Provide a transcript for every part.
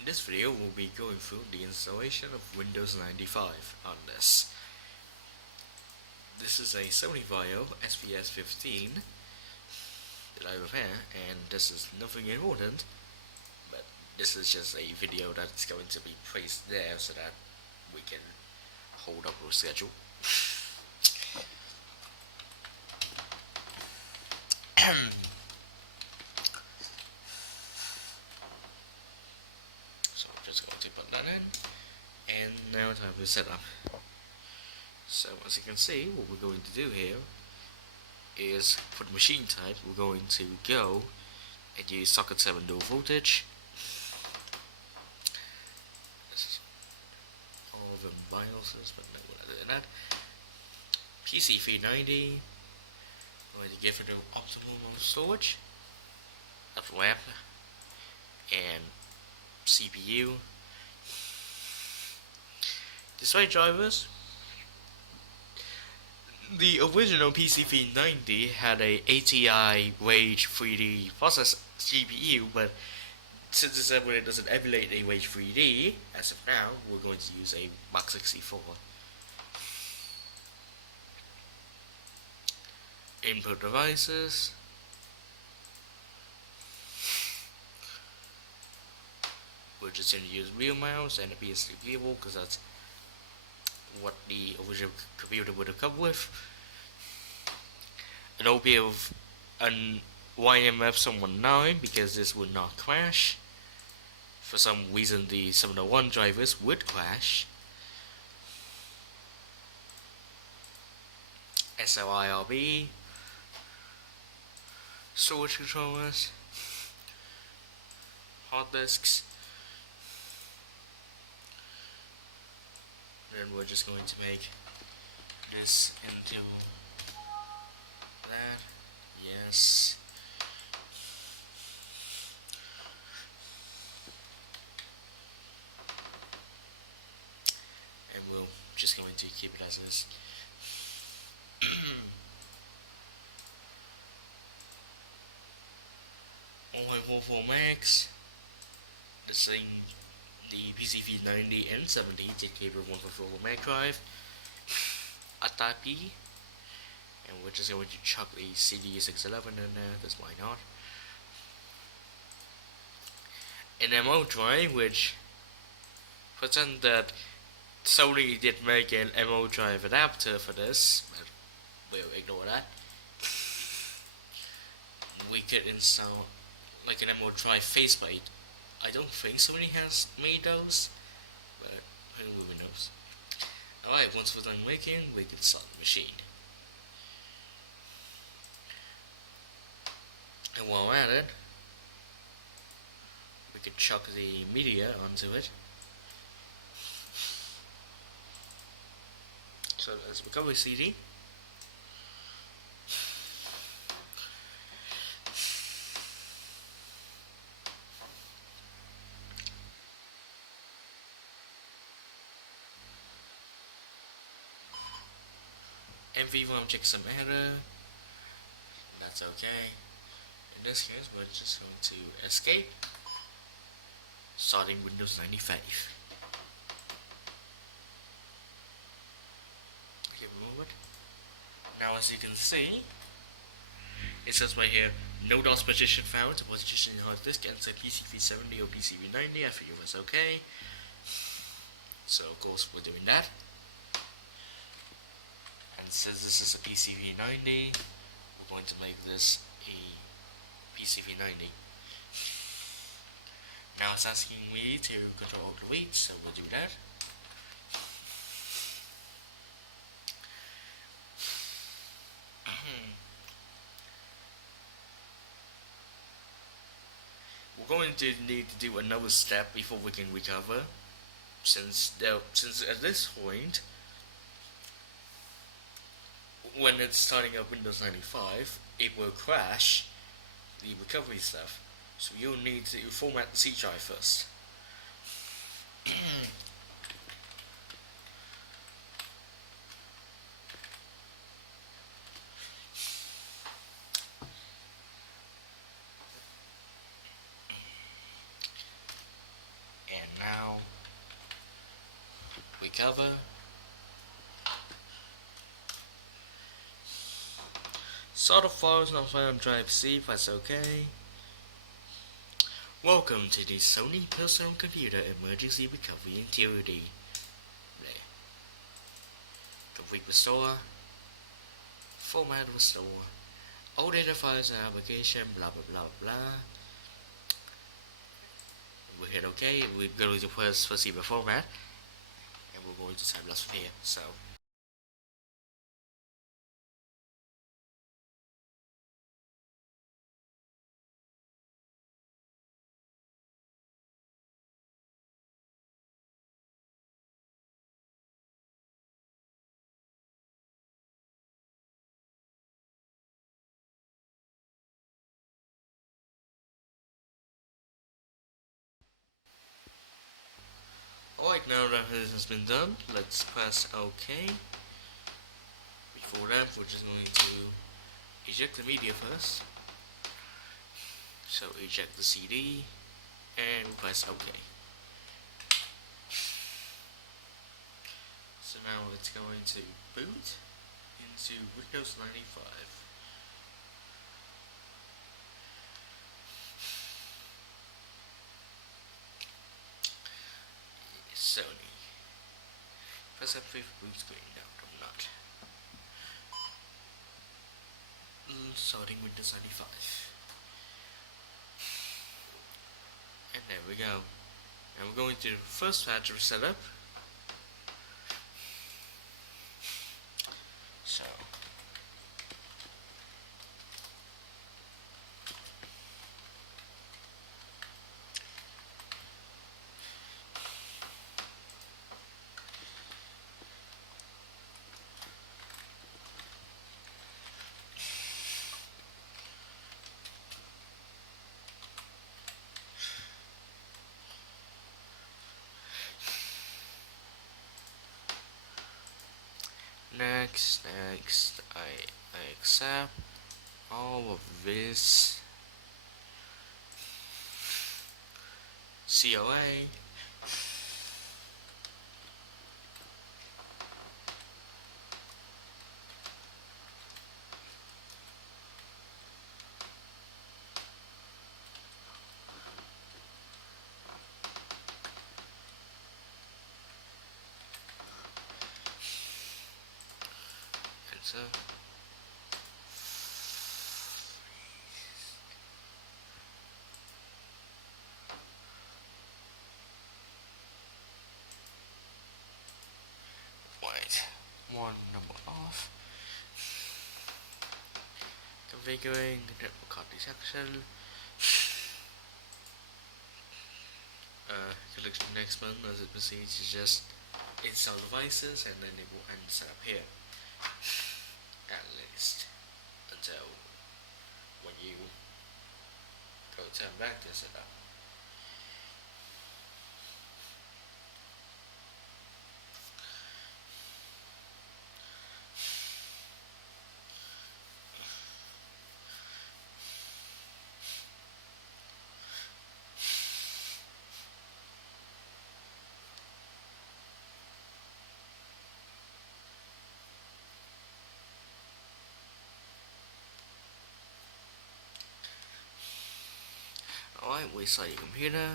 In this video, we'll be going through the installation of Windows 95 on this. This is a Sony VAIO SPS 15 that I repair, and this is nothing important, but this is just a video that's going to be placed there so that we can hold up our schedule. So I'm just going to put that in, and now time to set up. So as you can see, what we're going to do here is for the machine type, we're going to go and use socket 7 dual voltage. This is all of them BIOSes, but no, we're not doing that. PC390, we're going to give it an optimal amount of storage, of RAM, and CPU. Display drivers. The original PC390 had a ATI Rage 3D processor GPU, but since this emulator doesn't emulate a Rage 3D, as of now, we're going to use a Mach 64. Input devices. We're just going to use real mouse and a PS3 cable because that's what the original computer would have come with. An OP of an YMF719 because this would not crash. For some reason the 701 drivers would crash. SLIRB, storage controllers, hard disks. Then we're just going to make this into that. Yes. And we're just going to keep it as is. 1.44 max. The same. The PC390 and 70 did cater 1.4 Mac drive, a Type E, and we're just going to chuck the CD611 in there, that's why not. An MO drive, which pretend that Sony did make an MO drive adapter for this, but we'll ignore that. We could install like an MO drive faceplate. I don't think Sony has made those, but who really knows. Alright, once we're done making, we can start the machine. And while at it, we can chuck the media onto it. So let's recover CD. MV1 check some error. That's okay. In this case, we're just going to escape. Starting Windows 95. Okay, remove it. Now, as you can see, it says right here, no DOS partition found. The partition in hard disk ends at PC370 or PC390. I figure that's okay. So, of course, we're doing that. Since this is a PC390, we're going to make this a PC390. Now it's asking me to control alt delete, so we'll do that. We're going to need to do another step before we can recover, since at this point, when it's starting up Windows 95, it will crash the recovery stuff. So you'll need to format the C drive first. cover. Sort of files not found on drive C, if that's okay. Welcome to the Sony Personal Computer Emergency Recovery in Theory. Complete restore. Format restore. All data files and application, blah blah blah blah. We hit OK, we're going to press proceed with format. And we're going to time lapse from here, so. Alright, now that this has been done, let's press OK. Before that, we're just going to eject the media first. So eject the CD and press OK. So now it's going to boot into Windows 95. Sony. Press F3 for boot screen. No, I'm not. Starting Windows 95. And there we go. And we're going to first factory setup. So next, I accept all of this. COA. Enter. Wait, one number off. Configuring network card detection. Click the next button as it proceeds to just install devices, and then it will end up here. At least until when you go turn back to setup. Alright, we saw your computer.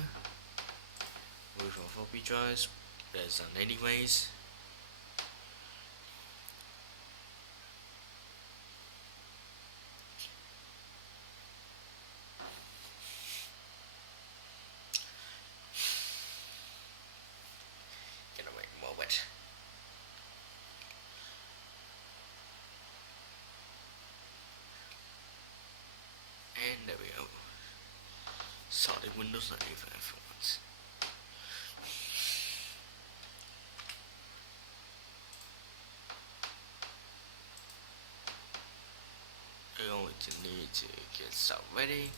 Move off floppy drives. There's done anyways. Gonna wait a moment. And there we go. Started Windows 95 for once. You're going to need to get stuff ready.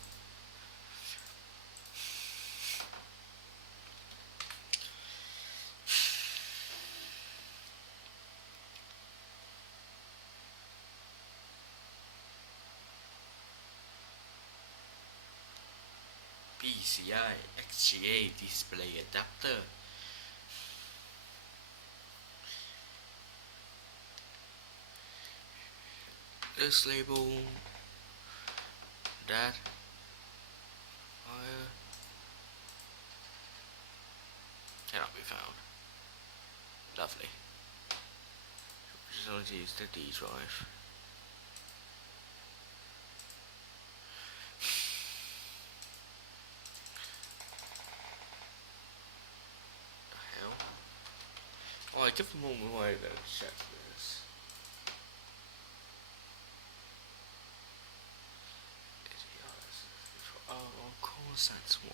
PCI XGA display adapter. This label, that file cannot be found. Lovely. Just want to use the D drive. The hell? Oh, I took a moment while I check this. Oh, of course that's why.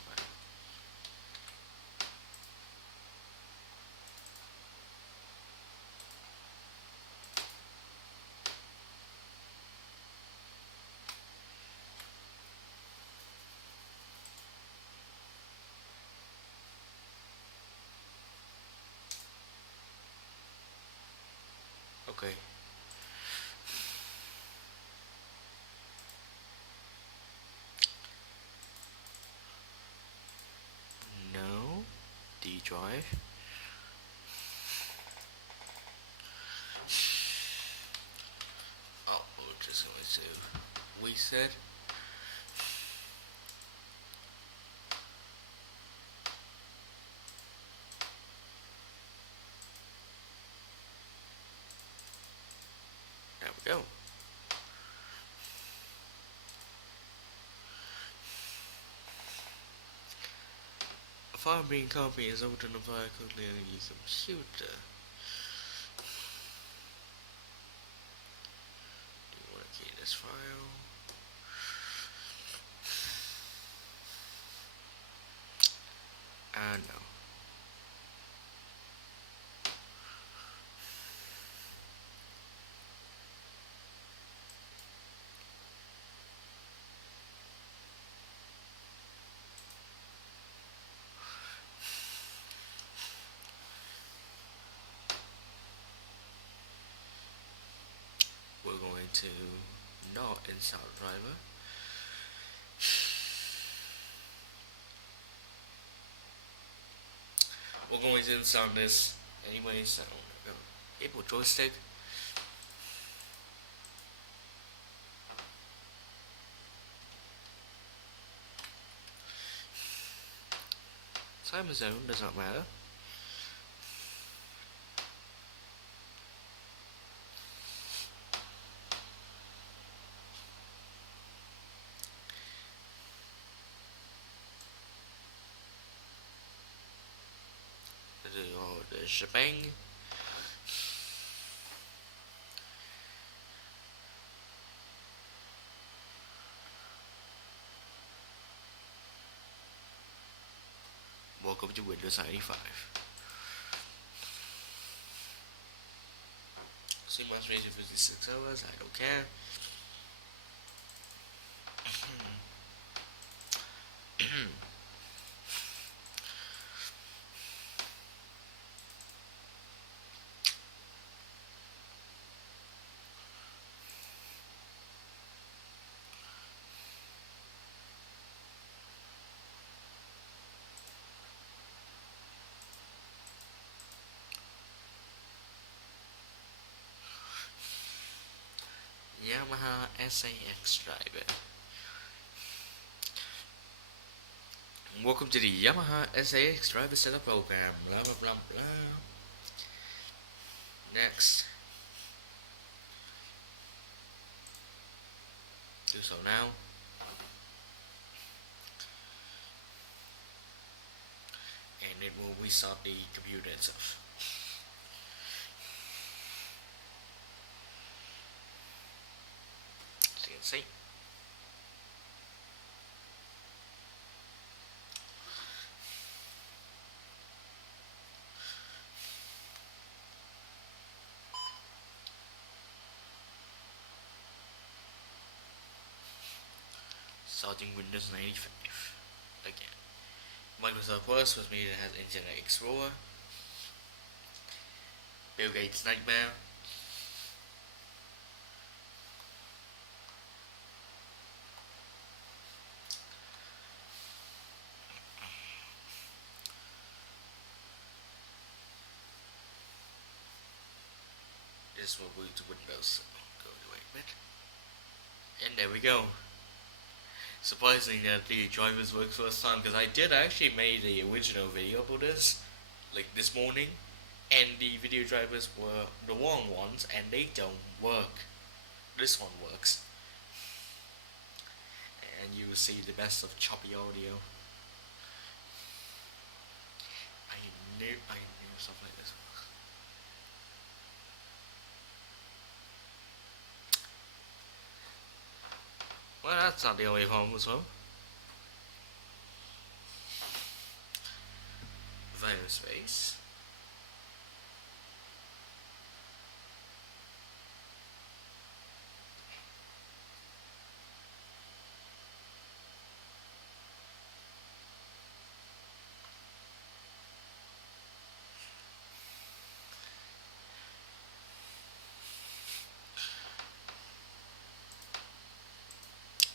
Okay. No. D drive. Oh, we're just going to reset. There we go. A file being copied is opened on a file quickly on your computer. Do you want to key this file? No. We're going to not install the driver. We're going to install this anyway, so able joystick. Time zone does not matter. Do all the shebang. Welcome to Windows 95. See my range of 56 hours, I don't care. Yamaha SAX driver. Welcome to the Yamaha SAX driver setup program. Blah blah blah blah. Next. Do so now. And it will restart the computer itself. As you can see. Starting Windows 95 again. Microsoft Word was made it has Internet Explorer. Bill Gates' nightmare. This will boot to Windows. So go away a bit. And there we go. Surprising that the drivers work first time, because I did actually made the original video about this, like this morning, and the video drivers were the wrong ones and they don't work. This one works. And you will see the best of choppy audio. I knew stuff like this. Well, that's not the only problem as well. VAIO space.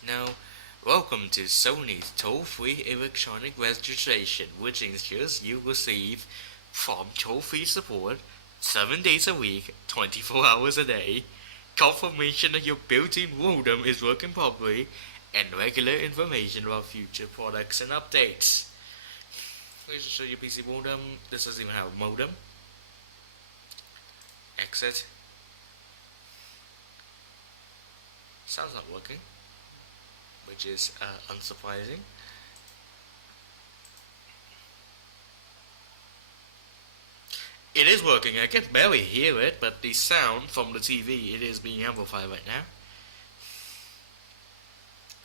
Now, welcome to Sony's toll-free electronic registration, which ensures you receive prompt toll-free support 7 days a week, 24 hours a day, confirmation that your built-in modem is working properly, and regular information about future products and updates. Let's show you PC modem. This doesn't even have a modem. Exit. Sounds not working, which is unsurprising. It is working. I can barely hear it, but the sound from the TV, it is being amplified right now.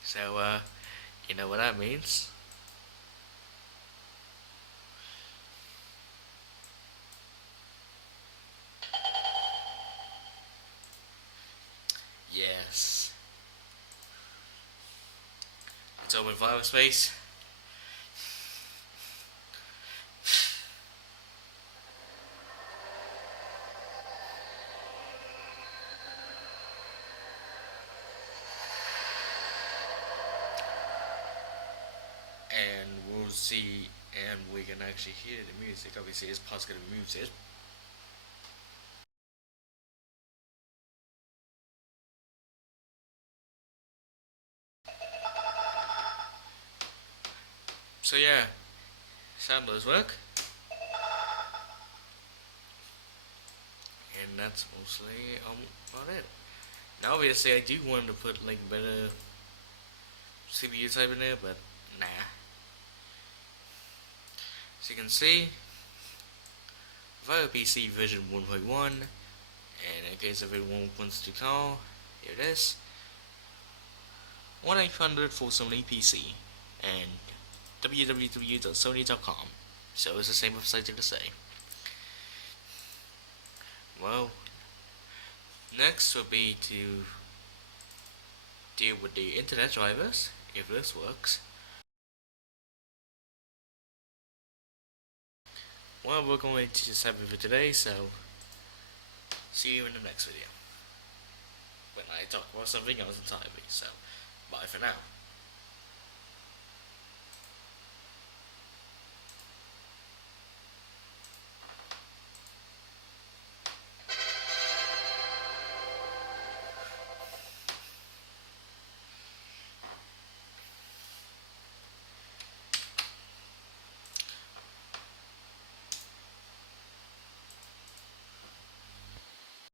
So, you know what that means. Yes. Let's open VAIO space. And we'll see, and we can actually hear the music. Obviously, it's possible to mute it. So yeah, sound does work. And that's mostly about it. Now obviously I do want to put like better CPU type in there, but nah. As you can see, VAIO PC version 1.1, and in case everyone wants to call, here it is. 1-800 for Sony PC, and www.sony.com. So it's the same website to say. Well, next will be to deal with the internet drivers, if this works. Well, we're going to just have it for today, so see you in the next video when I talk about something else entirely. So, bye for now.